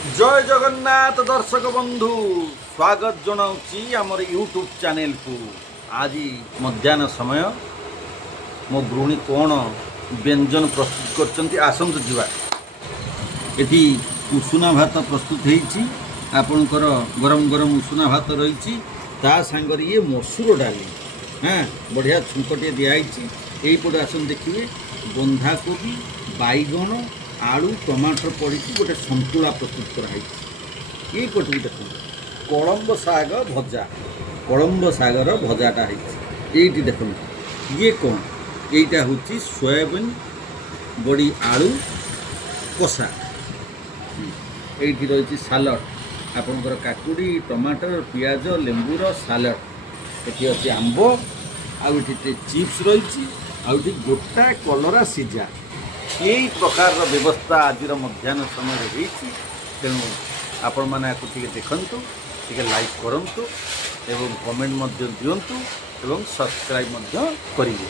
जय जगन्नाथ दर्शक बंधु स्वागत जनाऊँगी आमर यूट्यूब चैनल को। आज मध्याह्न समय मो गृहिणी कौन व्यंजन प्रस्तुत कर आसतु जीवा। ये उषुना भात प्रस्तुत होती आपणकर गरम गरम उषुना भात रही सांगर ये मसूर डाली हाँ बढ़िया छुंकटे दिखाई यहीपटे आसन देखिए बंधाकोबी बैगण आलू टमाटर पड़ी गोटे संतुला प्रस्तुत कराई। ये पटे देख कलम्ब शाग भजा कलम्ब शागर भजाटा ये देख ये कौन यहीटा हूँ सोयाबीन बड़ी आलू कषा ये रही सालड आपणकर काकुड़ी टमाटर पियाज लेंबूर सालड ये अच्छे आंब आउटे चिप्स रही आउटे गोटा कलरा सीझा यही प्रकार व्यवस्था आज मध्याह्न समय तेणु आपण मैंने देखु टे लाइक करूँ एवं कमेंट दिंतु एवं सब्सक्राइब करेंगे।